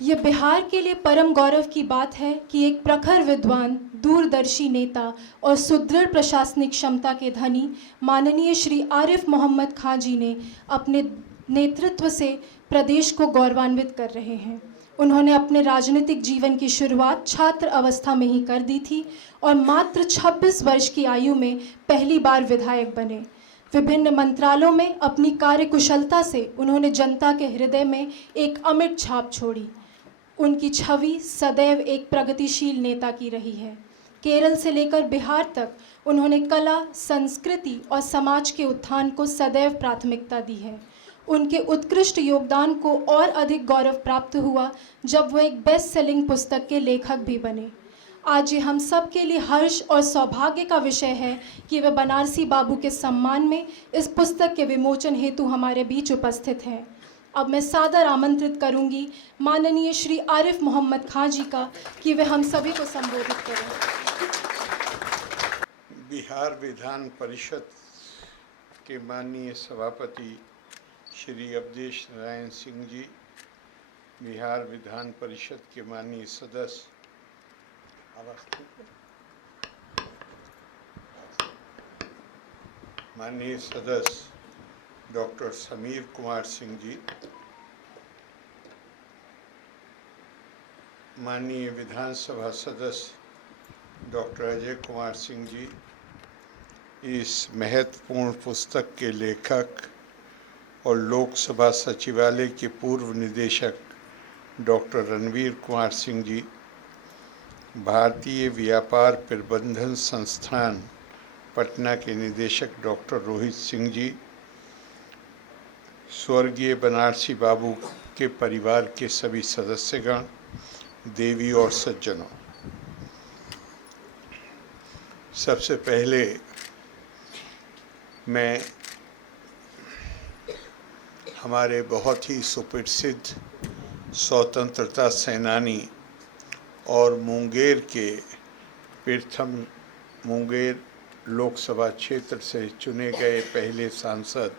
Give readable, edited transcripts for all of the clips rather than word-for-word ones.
ये बिहार के लिए परम गौरव की बात है कि एक प्रखर विद्वान, दूरदर्शी नेता और सुदृढ़ प्रशासनिक क्षमता के धनी माननीय श्री आरिफ मोहम्मद खां जी ने अपने नेतृत्व से प्रदेश को गौरवान्वित कर रहे हैं। उन्होंने अपने राजनीतिक जीवन की शुरुआत छात्र अवस्था में ही कर दी थी और मात्र 26 वर्ष की आयु में पहली बार विधायक बने। विभिन्न मंत्रालयों में अपनी कार्यकुशलता से उन्होंने जनता के हृदय में एक अमिट छाप छोड़ी। उनकी छवि सदैव एक प्रगतिशील नेता की रही है। केरल से लेकर बिहार तक उन्होंने कला, संस्कृति और समाज के उत्थान को सदैव प्राथमिकता दी है। उनके उत्कृष्ट योगदान को और अधिक गौरव प्राप्त हुआ जब वह एक बेस्ट सेलिंग पुस्तक के लेखक भी बने। आज ये हम सब के लिए हर्ष और सौभाग्य का विषय है कि वे बनारसी बाबू के सम्मान में इस पुस्तक के विमोचन हेतु हमारे बीच उपस्थित हैं। अब मैं सादर आमंत्रित करूंगी माननीय श्री आरिफ मोहम्मद खां जी का कि वे हम सभी को संबोधित करें। बिहार विधान परिषद के माननीय सभापति श्री अवधेश नारायण सिंह जी, बिहार विधान परिषद के माननीय सदस्य डॉक्टर समीर कुमार सिंह जी, माननीय विधानसभा सदस्य डॉक्टर अजय कुमार सिंह जी, इस महत्वपूर्ण पुस्तक के लेखक और लोकसभा सचिवालय के पूर्व निदेशक डॉक्टर रणवीर कुमार सिंह जी, भारतीय व्यापार प्रबंधन संस्थान पटना के निदेशक डॉक्टर रोहित सिंह जी, स्वर्गीय बनारसी बाबू के परिवार के सभी सदस्यगण, देवी और सज्जनों, सबसे पहले मैं हमारे बहुत ही सुप्रसिद्ध स्वतंत्रता सेनानी और मुंगेर के प्रथम मुंगेर लोकसभा क्षेत्र से चुने गए पहले सांसद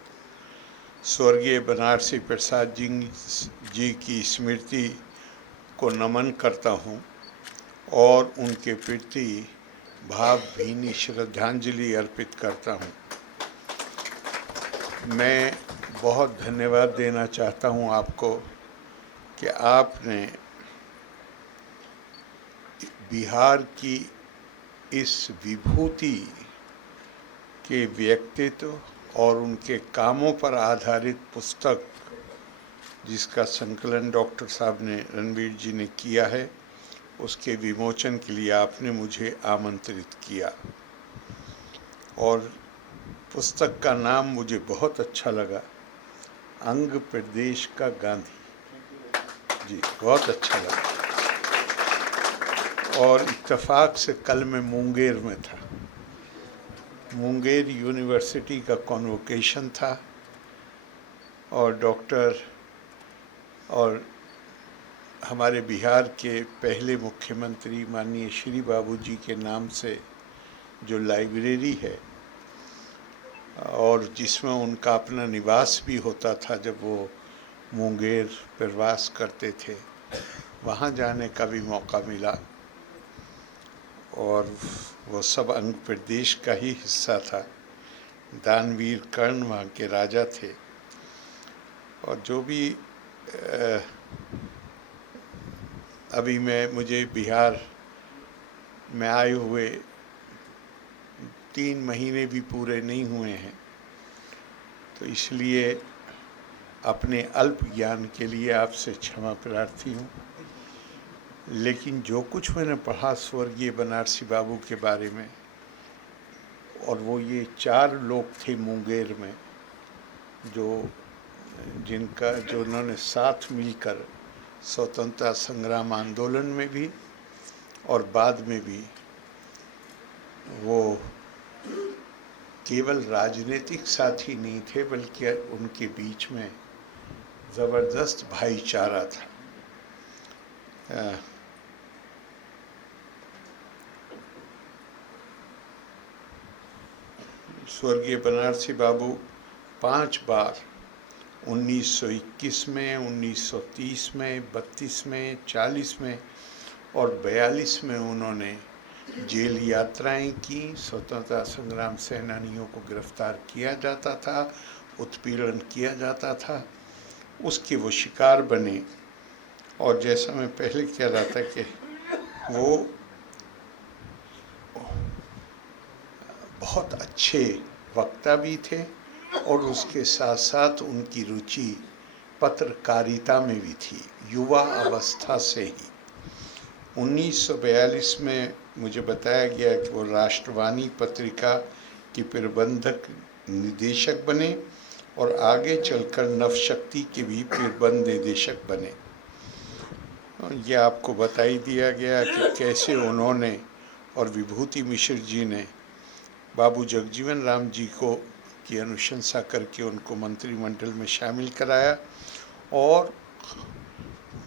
स्वर्गीय बनारसी प्रसाद जी की स्मृति को नमन करता हूं और उनके प्रति भावभीनी श्रद्धांजलि अर्पित करता हूं। मैं बहुत धन्यवाद देना चाहता हूं आपको कि आपने बिहार की इस विभूति के व्यक्तित्व और उनके कामों पर आधारित पुस्तक, जिसका संकलन डॉक्टर साहब ने, रणवीर जी ने किया है, उसके विमोचन के लिए आपने मुझे आमंत्रित किया। और पुस्तक का नाम मुझे बहुत अच्छा लगा, अंग प्रदेश का गांधी जी, बहुत अच्छा लगा। और इत्तेफाक से कल मैं मुंगेर में था, मुंगेर यूनिवर्सिटी का कॉन्वोकेशन था और डॉक्टर और हमारे बिहार के पहले मुख्यमंत्री माननीय श्री बाबू जी के नाम से जो लाइब्रेरी है और जिसमें उनका अपना निवास भी होता था जब वो मुंगेर प्रवास करते थे, वहाँ जाने का भी मौका मिला। और वो सब अंग प्रदेश का ही हिस्सा था। दानवीर कर्ण वहाँ के राजा थे। और जो भी अभी मुझे बिहार में आए हुए 3 महीने भी पूरे नहीं हुए हैं, तो इसलिए अपने अल्प ज्ञान के लिए आपसे क्षमा प्रार्थी हूँ। लेकिन जो कुछ मैंने पढ़ा स्वर्गीय बनारसी बाबू के बारे में, और वो ये 4 लोग थे मुंगेर में जो उन्होंने साथ मिलकर स्वतंत्रता संग्राम आंदोलन में भी और बाद में भी वो केवल राजनीतिक साथी नहीं थे, बल्कि उनके बीच में ज़बरदस्त भाईचारा था। स्वर्गीय बनारसी बाबू 5 बार 1921 में, 1930 में, 32 में, 40 में और 42 में उन्होंने जेल यात्राएं की। स्वतंत्रता संग्राम सेनानियों को गिरफ्तार किया जाता था, उत्पीड़न किया जाता था, उसके वो शिकार बने। और जैसा मैं पहले कह रहा था कि वो बहुत अच्छे वक्ता भी थे और उसके साथ साथ उनकी रुचि पत्रकारिता में भी थी, युवा अवस्था से ही। 1942 में मुझे बताया गया कि वो राष्ट्रवाणी पत्रिका के प्रबंधक निदेशक बने और आगे चलकर नवशक्ति के भी प्रबंध निदेशक बने। ये आपको बता ही दिया गया कि कैसे उन्होंने और विभूति मिश्र जी ने बाबू जगजीवन राम जी को की अनुशंसा करके उनको मंत्रिमंडल में शामिल कराया। और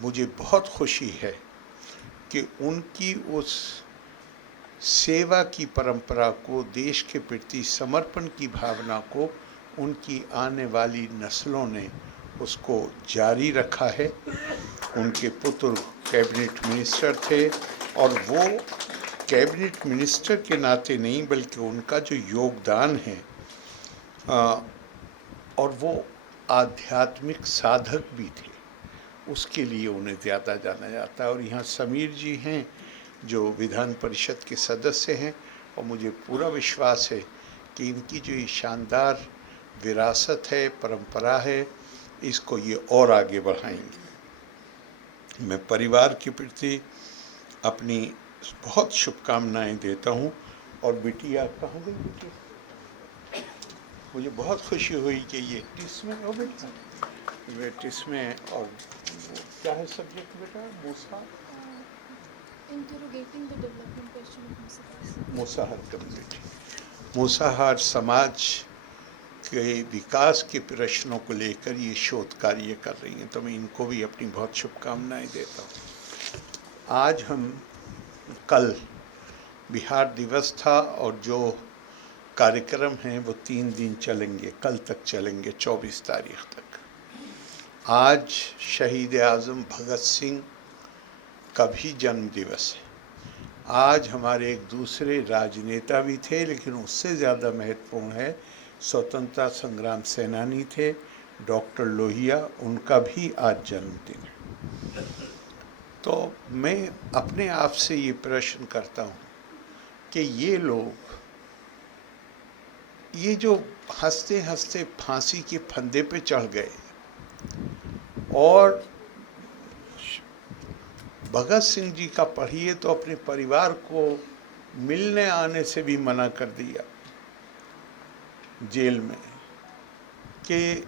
मुझे बहुत खुशी है कि उनकी उस सेवा की परंपरा को, देश के प्रति समर्पण की भावना को उनकी आने वाली नस्लों ने उसको जारी रखा है। उनके पुत्र कैबिनेट मिनिस्टर थे और वो कैबिनेट मिनिस्टर के नाते नहीं बल्कि उनका जो योगदान है और वो आध्यात्मिक साधक भी थे, उसके लिए उन्हें ज़्यादा जाना जाता है। और यहाँ समीर जी हैं जो विधान परिषद के सदस्य हैं और मुझे पूरा विश्वास है कि इनकी जो ये शानदार विरासत है, परंपरा है, इसको ये और आगे बढ़ाएंगे। मैं परिवार के प्रति अपनी बहुत शुभकामनाएं देता हूँ। और बिटिया कहाँ गई बिटिया? मुझे बहुत खुशी हुई कि ये टिस में हो बेटा, वे टिस में। और क्या है सब्जेक्ट बेटा? मूसाहार कम्युनिटी, मूसाहार समाज के विकास के प्रश्नों को लेकर ये शोध कार्य कर रही हैं, तो मैं इनको भी अपनी बहुत शुभकामनाएं देता हूँ। आज हम कल बिहार दिवस था और जो कार्यक्रम हैं वो 3 दिन चलेंगे, कल तक चलेंगे 24 तारीख तक। आज शहीद आज़म भगत सिंह का भी जन्म दिवस है। आज हमारे एक दूसरे राजनेता भी थे, लेकिन उससे ज़्यादा महत्वपूर्ण है, स्वतंत्रता संग्राम सेनानी थे डॉक्टर लोहिया, उनका भी आज जन्मदिन है। तो मैं अपने आप से ये प्रश्न करता हूँ कि ये लोग, ये जो हंसते हंसते फांसी के फंदे पे चढ़ गए और भगत सिंह जी का पढ़िए तो अपने परिवार को मिलने आने से भी मना कर दिया जेल में, कि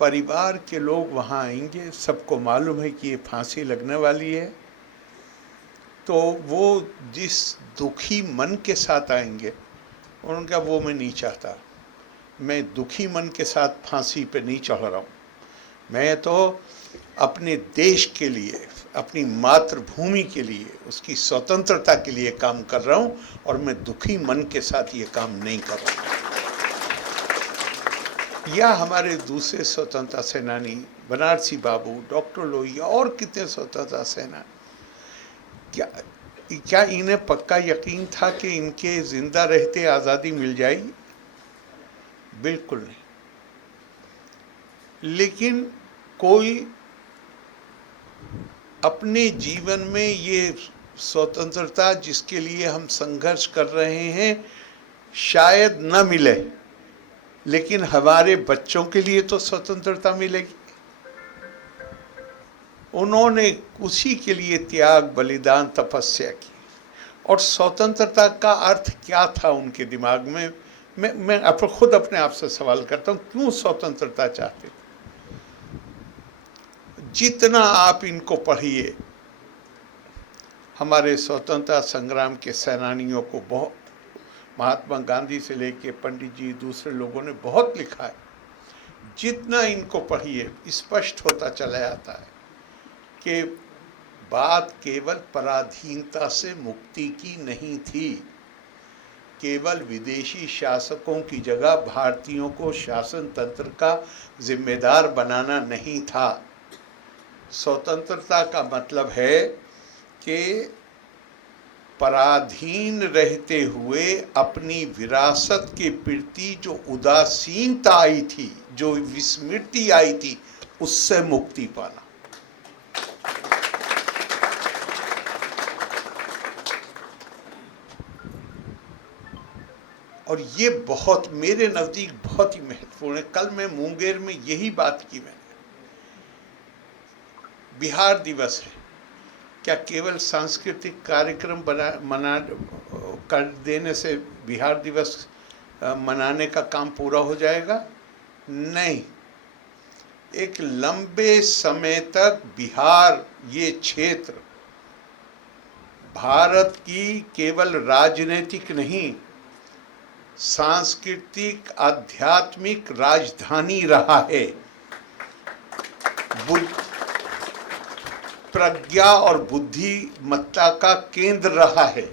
परिवार के लोग वहाँ आएंगे, सबको मालूम है कि ये फांसी लगने वाली है, तो वो जिस दुखी मन के साथ आएंगे, उन्होंने कहा वो मैं नहीं चाहता, मैं दुखी मन के साथ फांसी पे नहीं चढ़ रहा हूँ, मैं तो अपने देश के लिए, अपनी मातृभूमि के लिए, उसकी स्वतंत्रता के लिए काम कर रहा हूँ और मैं दुखी मन के साथ ये काम नहीं कर रहा हूँ। या हमारे दूसरे स्वतंत्रता सेनानी बनारसी बाबू, डॉक्टर लोहिया और कितने स्वतंत्रता सेनानी, क्या इन्हें पक्का यकीन था कि इनके जिंदा रहते आज़ादी मिल जाएगी? बिल्कुल नहीं। लेकिन कोई अपने जीवन में ये स्वतंत्रता जिसके लिए हम संघर्ष कर रहे हैं शायद न मिले, लेकिन हमारे बच्चों के लिए तो स्वतंत्रता मिलेगी। उन्होंने उसी के लिए त्याग, बलिदान, तपस्या की। और स्वतंत्रता का अर्थ क्या था उनके दिमाग में? मैं खुद अपने आप से सवाल करता हूँ, क्यों स्वतंत्रता चाहते थे? जितना आप इनको पढ़िए, हमारे स्वतंत्रता संग्राम के सेनानियों को बहुत, महात्मा गांधी से लेके पंडित जी, दूसरे लोगों ने बहुत लिखा है। जितना इनको पढ़िए स्पष्ट होता चला जाता है कि बात केवल पराधीनता से मुक्ति की नहीं थी, केवल विदेशी शासकों की जगह भारतीयों को शासन तंत्र का जिम्मेदार बनाना नहीं था। स्वतंत्रता का मतलब है कि पराधीन रहते हुए अपनी विरासत के प्रति जो उदासीनता आई थी, जो विस्मृति आई थी, उससे मुक्ति पाना। और ये बहुत मेरे नज़दीक बहुत ही महत्वपूर्ण है। कल मैं मुंगेर में यही बात की मैंने। बिहार दिवस है, क्या केवल सांस्कृतिक कार्यक्रम मना कर देने से बिहार दिवस मनाने का काम पूरा हो जाएगा? नहीं। एक लंबे समय तक बिहार, ये क्षेत्र भारत की केवल राजनीतिक नहीं, सांस्कृतिक आध्यात्मिक राजधानी रहा है, प्रज्ञा और बुद्धिमत्ता का केंद्र रहा है।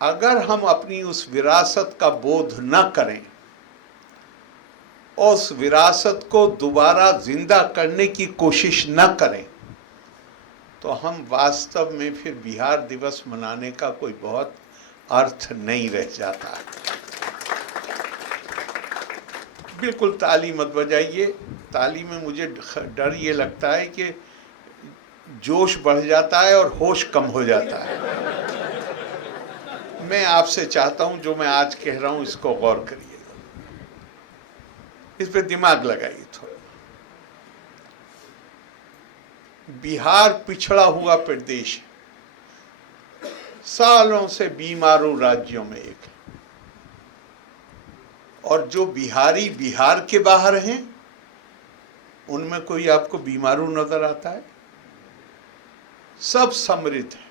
अगर हम अपनी उस विरासत का बोध न करें, उस विरासत को दोबारा जिंदा करने की कोशिश न करें, तो हम वास्तव में फिर बिहार दिवस मनाने का कोई बहुत अर्थ नहीं रह जाता है। बिल्कुल ताली मत बजाइए। ताली में मुझे डर ये लगता है कि जोश बढ़ जाता है और होश कम हो जाता है। मैं आपसे चाहता हूं, जो मैं आज कह रहा हूं इसको गौर करिएगा, इस पे दिमाग लगाइए थोड़ा। बिहार पिछड़ा हुआ प्रदेश है, सालों से बीमारू राज्यों में एक है। और जो बिहारी बिहार के बाहर हैं, उनमें कोई आपको बीमारू नजर आता है? सब समृद्ध है,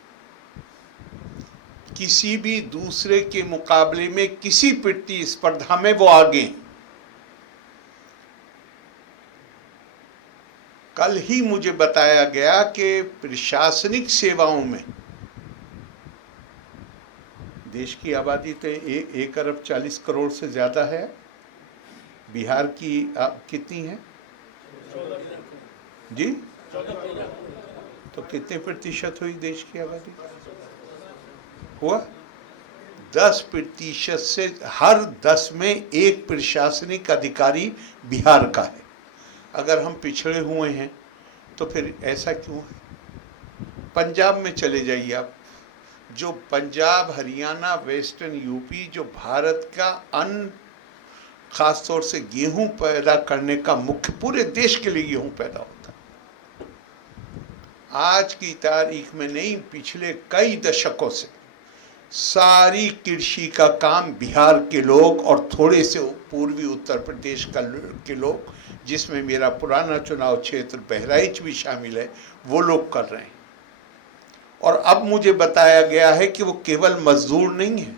किसी भी दूसरे के मुकाबले में किसी प्रतिस्पर्धा में वो आगे हैं। कल ही मुझे बताया गया कि प्रशासनिक सेवाओं में देश की आबादी तो 1 अरब 40 करोड़ से ज़्यादा है। बिहार की कितनी है जी? तो कितने प्रतिशत हुई देश की आबादी? हुआ 10% से हर 10 में एक प्रशासनिक अधिकारी बिहार का है। अगर हम पिछड़े हुए हैं तो फिर ऐसा क्यों है? पंजाब में चले जाइए आप, जो पंजाब, हरियाणा, वेस्टर्न यूपी, जो भारत का अन्न, खासतौर से गेहूं पैदा करने का मुख्य, पूरे देश के लिए गेहूं पैदा होता है। आज की तारीख में नहीं, पिछले कई दशकों से सारी कृषि का काम बिहार के लोग और थोड़े से पूर्वी उत्तर प्रदेश के लोग, जिसमें मेरा पुराना चुनाव क्षेत्र बहराइच भी शामिल है, वो लोग कर रहे हैं। और अब मुझे बताया गया है कि वो केवल मजदूर नहीं है,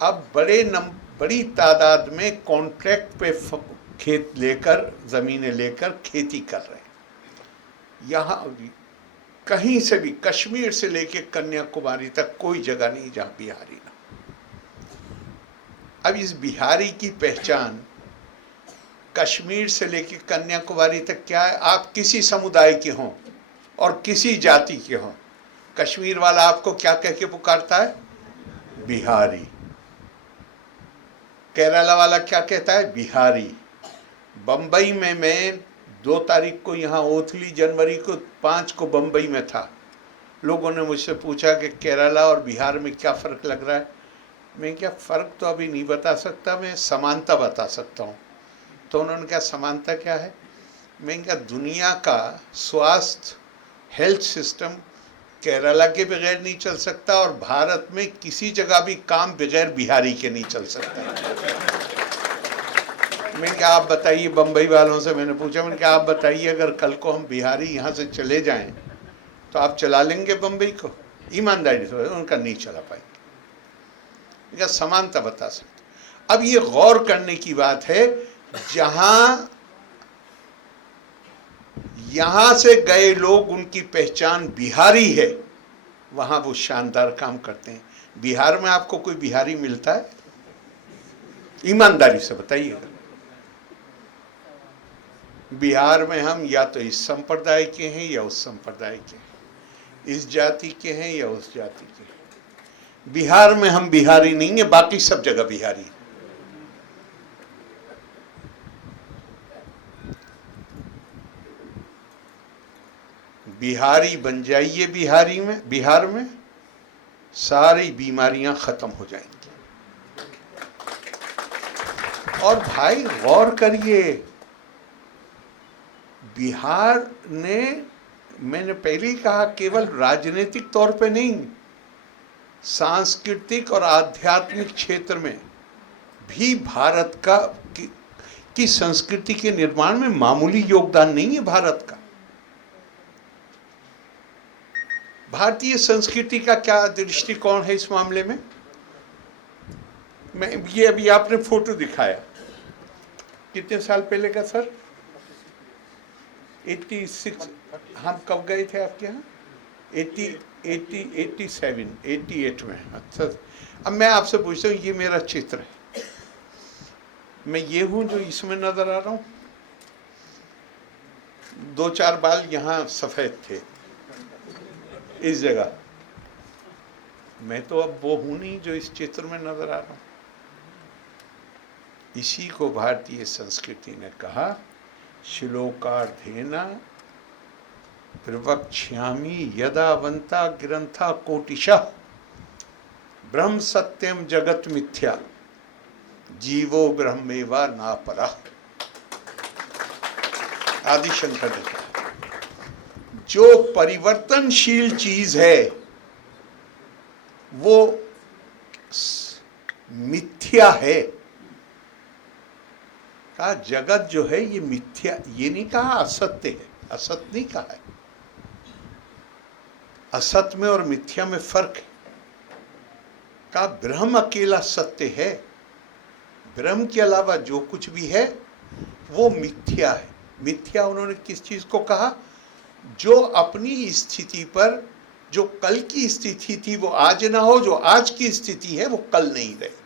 अब बड़ी तादाद में कॉन्ट्रैक्ट पे खेत लेकर, ज़मीनें लेकर खेती कर रहे हैं। यहाँ कहीं से भी, कश्मीर से लेकर कन्याकुमारी तक कोई जगह नहीं जहाँ बिहारी ना। अब इस बिहारी की पहचान कश्मीर से लेकर कन्याकुमारी तक क्या है? आप किसी समुदाय के हों और किसी जाति के हों, कश्मीर वाला आपको क्या कह के पुकारता है? बिहारी। केरला वाला क्या कहता है? बिहारी। बम्बई में मैं 2 तारीख को यहाँ ओथली, जनवरी को 5 को बम्बई में था। लोगों ने मुझसे पूछा कि केरला और बिहार में क्या फ़र्क लग रहा है। मैं क्या फ़र्क तो अभी नहीं बता सकता, मैं समानता बता सकता हूँ। तो उन्होंने कहा समानता क्या है? मैं क्या, दुनिया का स्वास्थ्य हेल्थ सिस्टम केरला के बगैर नहीं चल सकता और भारत में किसी जगह भी काम बगैर बिहारी के नहीं चल सकता। मैंने कहा आप बताइए, बम्बई वालों से मैंने पूछा, मैंने कहा आप बताइए अगर कल को हम बिहारी यहाँ से चले जाएं तो आप चला लेंगे बम्बई को? ईमानदारी से उनका नहीं चला पाएंगे। क्या समानता बता सकते। अब ये गौर करने की बात है, जहाँ यहाँ से गए लोग, उनकी पहचान बिहारी है, वहाँ वो शानदार काम करते हैं। बिहार में आपको कोई बिहारी मिलता है? ईमानदारी से बताइएगा। बिहार में हम या तो इस संप्रदाय के हैं या उस संप्रदाय के हैं, इस जाति के हैं या उस जाति के हैं। बिहार में हम बिहारी नहीं है, बाकी सब जगह बिहारी। बिहारी बन जाइए बिहार में सारी बीमारियां खत्म हो जाएंगी। और भाई गौर करिए, बिहार ने, मैंने पहले ही कहा, केवल राजनीतिक तौर पे नहीं, सांस्कृतिक और आध्यात्मिक क्षेत्र में भी भारत की संस्कृति के निर्माण में मामूली योगदान नहीं है भारत का। भारतीय संस्कृति का क्या दृष्टिकोण है इस मामले में? मैं ये अभी आपने फोटो दिखाया, कितने साल पहले का सर? 86। हम कब गए थे आपके यहाँ? 88 में। अच्छा, अब मैं आपसे पूछता हूँ, ये मेरा चित्र है, मैं ये हूँ जो इसमें नजर आ रहा हूँ? 2-4 बाल यहाँ सफेद थे इस जगह, मैं तो अब वो हूं नहीं जो इस चित्र में नजर आ रहा हूं। इसी को भारतीय संस्कृति ने कहा, श्लोकार्धेन प्रवक्ष्यामि यदावन्ता ग्रंथा कोटिशः ब्रह्म सत्यम जगत मिथ्या जीवो ब्रह्मेवा नापरः। आदि शंकर ने कहा, जो परिवर्तनशील चीज है वो मिथ्या है। कहा जगत जो है ये मिथ्या, ये नहीं कहा असत्य है, असत नहीं कहा है। असत में और मिथ्या में फर्क है। कहा ब्रह्म अकेला सत्य है, ब्रह्म के अलावा जो कुछ भी है वो मिथ्या है। मिथ्या उन्होंने किस चीज को कहा? जो अपनी स्थिति पर, जो कल की स्थिति थी वो आज ना हो, जो आज की स्थिति है वो कल नहीं रहेगी।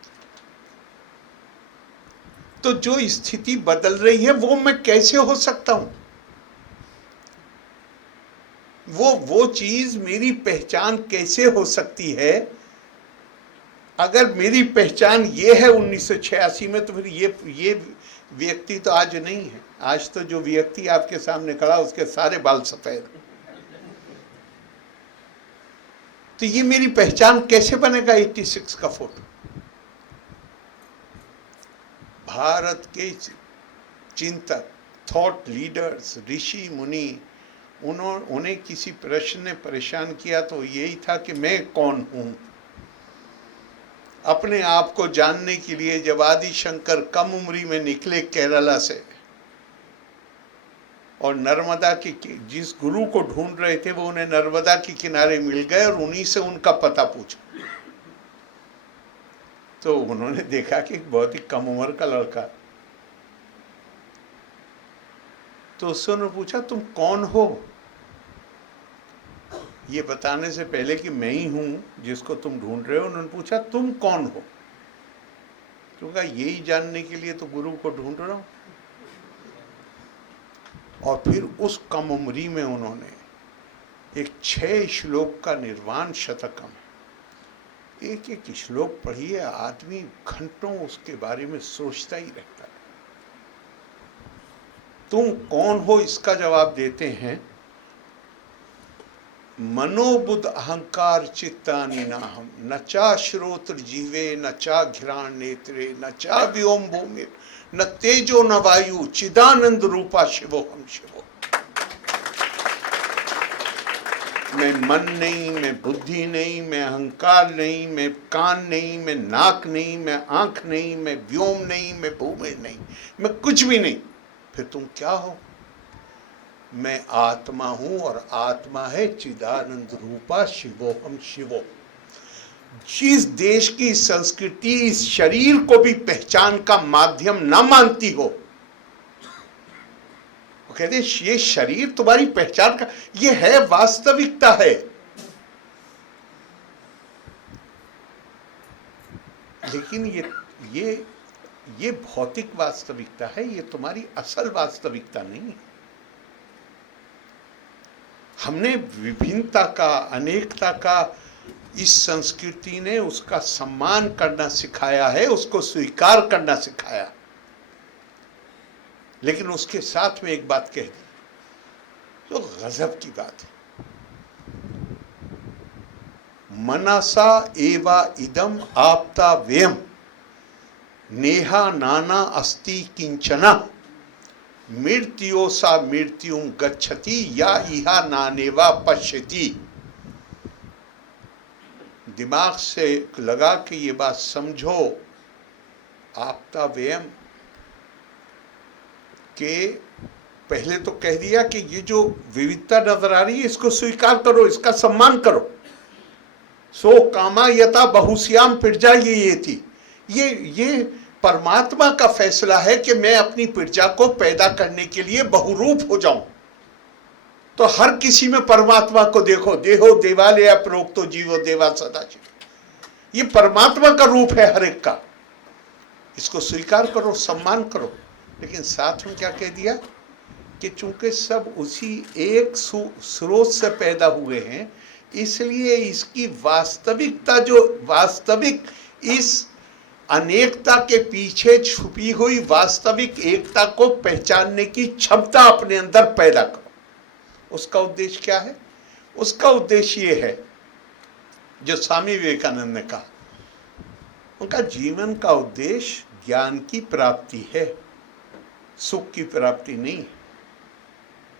तो जो स्थिति बदल रही है वो मैं कैसे हो सकता हूं? वो चीज मेरी पहचान कैसे हो सकती है? अगर मेरी पहचान ये है 1986 में, तो फिर ये व्यक्ति तो आज नहीं है। आज तो जो व्यक्ति आपके सामने खड़ा उसके सारे बाल सफेद। तो ये मेरी पहचान कैसे बनेगा 86 का फोटो? भारत के चिंतक, थॉट लीडर्स, ऋषि मुनि, उन्हें किसी प्रश्न ने परेशान किया तो यही था कि मैं कौन हूं। अपने आप को जानने के लिए जब आदि शंकर कम उम्री में निकले केरला से और नर्मदा की जिस गुरु को ढूंढ रहे थे वो उन्हें नर्मदा के किनारे मिल गए और उन्हीं से उनका पता पूछा, तो उन्होंने देखा कि बहुत ही कम उम्र का लड़का, तो उससे उन्होंने पूछा तुम कौन हो? ये बताने से पहले कि मैं ही हूं जिसको तुम ढूंढ रहे हो, उन्होंने पूछा तुम कौन हो? तो कहा यही जानने के लिए तो गुरु को ढूंढ रहा हूं। और फिर उस कम उम्री में उन्होंने एक 6 श्लोक का निर्वाण शतकम, एक एक श्लोक पढ़िए, आदमी घंटों उसके बारे में सोचता ही रहता है। तुम कौन हो इसका जवाब देते हैं, मनोबुद्ध अहंकार चित्तानि नाहम न चा श्रोत्र जीवे न चा घ्राण नेत्रे न चा व्योम भूमि न तेजो न वायु चिदानंद रूपा शिवो हम शिवो। मैं मन नहीं, मैं बुद्धि नहीं, मैं अहंकार नहीं, मैं कान नहीं, मैं नाक नहीं, मैं आंख नहीं, मैं व्योम नहीं, मैं भूमि नहीं, मैं कुछ भी नहीं। फिर तुम क्या हो? मैं आत्मा हूं और आत्मा है चिदानंद रूपा शिवोहम शिवो। जिस देश की संस्कृति इस शरीर को भी पहचान का माध्यम ना मानती हो, वो कहते ये शरीर तुम्हारी पहचान का, ये है वास्तविकता है। लेकिन ये भौतिक वास्तविकता है, ये तुम्हारी असल वास्तविकता नहीं है। हमने विभिन्नता का, अनेकता का, इस संस्कृति ने उसका सम्मान करना सिखाया है, उसको स्वीकार करना सिखाया। लेकिन उसके साथ में एक बात कह दी जो गजब की बात है, मनसा एवा इदम आपता व्ययम नेहा नाना अस्ति किंचना मृत्योसा मृत्युं गच्छति या इहा नानेवा पश्यति। दिमाग से लगा कि ये बात समझो, आपता व्ययम के पहले तो कह दिया कि ये जो विविधता नजर आ रही है इसको स्वीकार करो, इसका सम्मान करो। सो कामा यथा बहुश्याम प्रजा ये थी, ये परमात्मा का फैसला है कि मैं अपनी प्रजा को पैदा करने के लिए बहुरूप हो जाऊं। तो हर किसी में परमात्मा को देखो, देहो देवालय प्रोक्तो जीवो देवा सदाशिव। ये परमात्मा का रूप है हर एक का, इसको स्वीकार करो, सम्मान करो। लेकिन साथ में क्या कह दिया कि चूंकि सब उसी एक स्रोत से पैदा हुए हैं, इसलिए इसकी वास्तविकता, जो वास्तविक इस अनेकता के पीछे छुपी हुई वास्तविक एकता को पहचानने की क्षमता अपने अंदर पैदा करो। उसका उद्देश्य क्या है? उसका उद्देश्य ये है जो स्वामी विवेकानंद ने कहा, उनका जीवन का उद्देश्य ज्ञान की प्राप्ति है, सुख की प्राप्ति नहीं।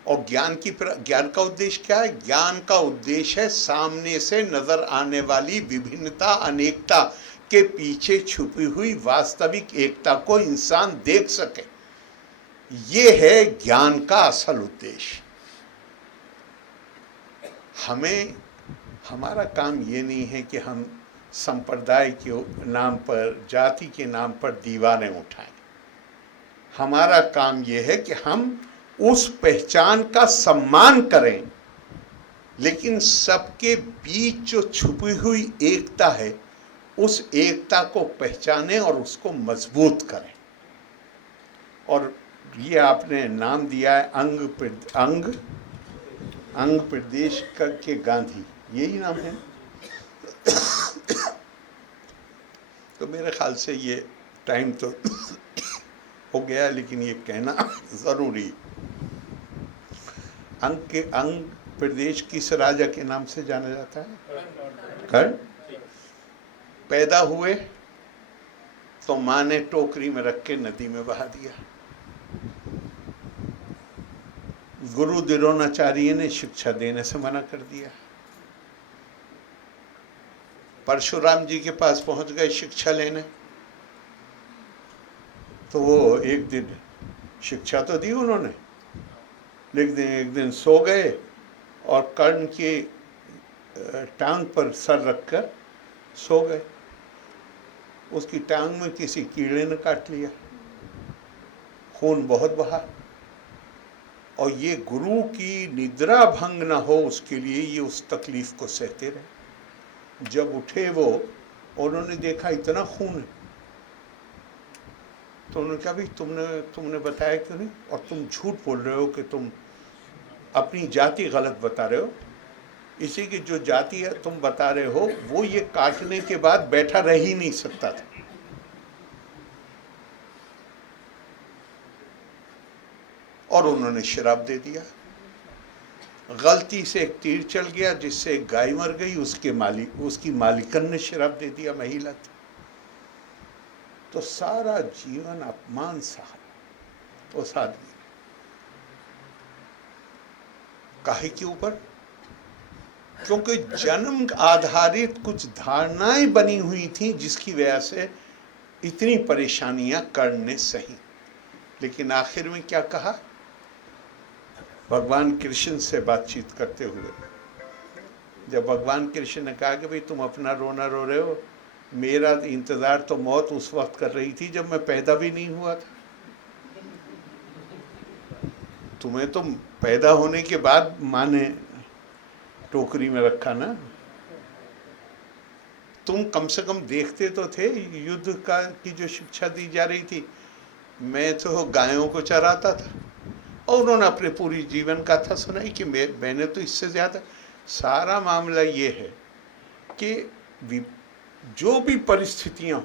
और ज्ञान का उद्देश्य क्या है? ज्ञान का उद्देश्य है सामने से नजर आने वाली विभिन्नता, अनेकता के पीछे छुपी हुई वास्तविक एकता को इंसान देख सके। ये है ज्ञान का असल उद्देश्य। हमारा काम ये नहीं है कि हम संप्रदाय के नाम पर, जाति के नाम पर दीवाने उठाएं। हमारा काम ये है कि हम उस पहचान का सम्मान करें, लेकिन सबके बीच जो छुपी हुई एकता है उस एकता को पहचानें और उसको मजबूत करें। और ये आपने नाम दिया है अंग प्रदेश के गांधी, यही नाम है। तो मेरे ख्याल से ये टाइम तो हो गया, लेकिन ये कहना जरूरी। अंग प्रदेश किस राजा के नाम से जाना जाता है? कर्ण। पैदा हुए तो माँ ने टोकरी में रख के नदी में बहा दिया। गुरु द्रोणाचार्य ने शिक्षा देने से मना कर दिया। परशुराम जी के पास पहुंच गए शिक्षा लेने, तो वो एक दिन शिक्षा तो दी उन्होंने, लेकिन एक दिन सो गए और कर्ण की टांग पर सर रखकर सो गए। उसकी टांग में किसी कीड़े ने काट लिया, खून बहुत बहा। और ये गुरु की निद्रा भंग न हो उसके लिए ये उस तकलीफ को सहते रहे। जब उठे वो, उन्होंने देखा इतना खून है, तो उन्होंने कहा भाई तुमने बताया क्यों नहीं? और तुम झूठ बोल रहे हो कि तुम अपनी जाति गलत बता रहे हो। इसी की जो जाति है तुम बता रहे हो, वो ये काटने के बाद बैठा रह ही नहीं सकता था। और उन्होंने शराब दे दिया। गलती से एक तीर चल गया जिससे एक गाय मर गई, उसकी मालिकन ने शराब दे दिया, महिला थी। तो सारा जीवन अपमान सहा उस आदमी। काहे के ऊपर? क्योंकि जन्म आधारित कुछ धारणाएं बनी हुई थी जिसकी वजह से इतनी परेशानियां कर्ण ने सही। लेकिन आखिर में क्या कहा भगवान कृष्ण से बातचीत करते हुए? जब भगवान कृष्ण ने कहा कि भाई तुम अपना रोना रो रहे हो, मेरा इंतजार तो मौत उस वक्त कर रही थी जब मैं पैदा भी नहीं हुआ था। तुम्हें तो पैदा होने के बाद माँ ने टोकरी में रखा ना। तुम कम से कम देखते तो थे युद्ध का की जो शिक्षा दी जा रही थी। मैं तो गायों को चराता था और उन्होंने अपने पूरी जीवन कथा सुनाई कि मैंने तो इससे ज़्यादा। सारा मामला ये है कि जो भी परिस्थितियाँ,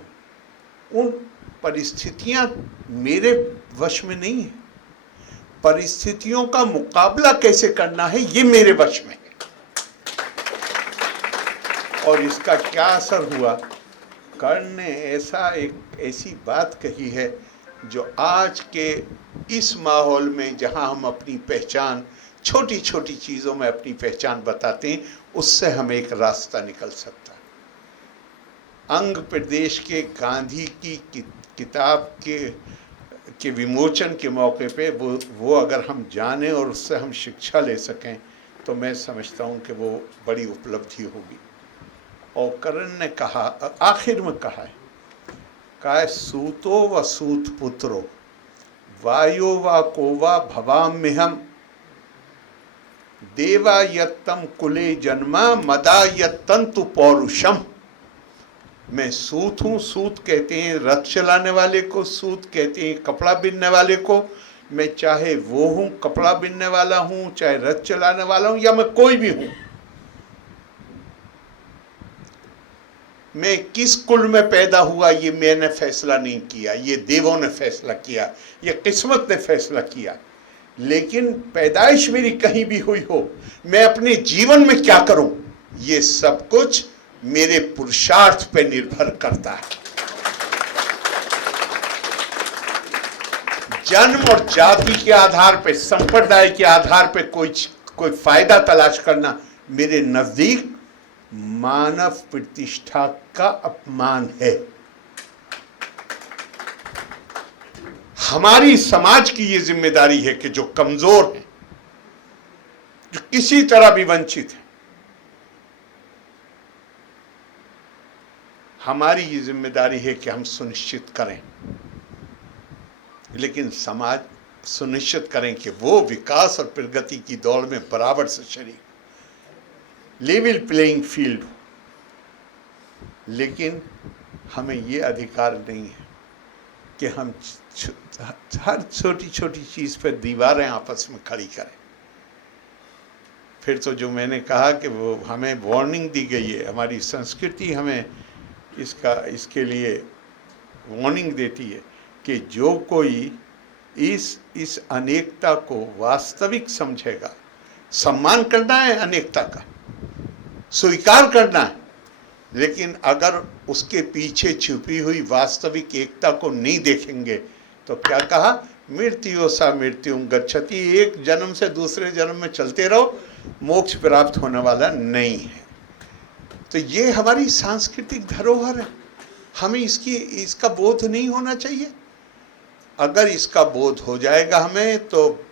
उन परिस्थितियाँ मेरे वश में नहीं है। परिस्थितियों का मुकाबला कैसे करना है ये मेरे वश में है। और इसका क्या असर हुआ, कर्ण ने ऐसी बात कही है जो आज के इस माहौल में जहां हम अपनी पहचान छोटी छोटी चीज़ों में अपनी पहचान बताते हैं, उससे हमें एक रास्ता निकल सकता है। अंग प्रदेश के गांधी की किताब के विमोचन के मौके पे वो अगर हम जानें और उससे हम शिक्षा ले सकें तो मैं समझता हूँ कि वो बड़ी उपलब्धि होगी। और कर्ण ने कहा, आखिर में कहा है सूतो व सूत पुत्रो वायो व कोवा भवाम्यहम देवा यत्तम कुले जन्मा मदा यत्तंतु पौरुषम। मैं सूत हूँ, सूत कहते हैं रथ चलाने वाले को, सूत कहते हैं कपड़ा बिनने वाले को। मैं चाहे वो हूँ, कपड़ा बिनने वाला हूँ, चाहे रथ चलाने वाला हूँ, या मैं कोई भी हूँ। मैं किस कुल में पैदा हुआ ये मैंने फैसला नहीं किया, ये देवों ने फैसला किया, ये किस्मत ने फैसला किया। लेकिन पैदाइश मेरी कहीं भी हुई हो, मैं अपने जीवन में क्या करूं, ये सब कुछ मेरे पुरुषार्थ पे निर्भर करता है। जन्म और जाति के आधार पे, संप्रदाय के आधार पे कोई फायदा तलाश करना मेरे नजदीक मानव प्रतिष्ठा का अपमान है। हमारी समाज की ये जिम्मेदारी है कि जो कमजोर हैं, जो किसी तरह भी वंचित हैं, हमारी ये जिम्मेदारी है कि हम सुनिश्चित करें, लेकिन समाज सुनिश्चित करें कि वो विकास और प्रगति की दौड़ में बराबर से शरीक, लेवल प्लेइंग फील्ड। लेकिन हमें ये अधिकार नहीं है कि हम हर छोटी छोटी चीज़ पर दीवारें आपस में खड़ी करें। फिर तो जो मैंने कहा कि वो हमें वार्निंग दी गई है, हमारी संस्कृति हमें इसके लिए वार्निंग देती है कि जो कोई इस अनेकता को वास्तविक समझेगा, सम्मान करना है अनेकता का, स्वीकार करना है, लेकिन अगर उसके पीछे छुपी हुई वास्तविक एकता को नहीं देखेंगे तो क्या कहा, मृत्यु सा मृत्यु गच्छति, एक जन्म से दूसरे जन्म में चलते रहो, मोक्ष प्राप्त होने वाला नहीं है। तो ये हमारी सांस्कृतिक धरोहर है, हमें इसका बोध नहीं होना चाहिए। अगर इसका बोध हो जाएगा हमें, तो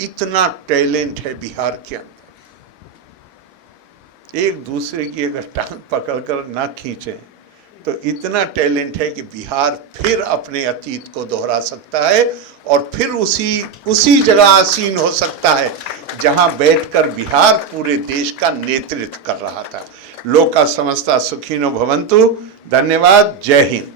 इतना टैलेंट है बिहार के अंदर, एक दूसरे की अगर टांग पकड़कर ना खींचें तो इतना टैलेंट है कि बिहार फिर अपने अतीत को दोहरा सकता है और फिर उसी जगह आसीन हो सकता है जहां बैठकर बिहार पूरे देश का नेतृत्व कर रहा था। लोका समस्ता सुखिनो भवन्तु। धन्यवाद। जय हिंद।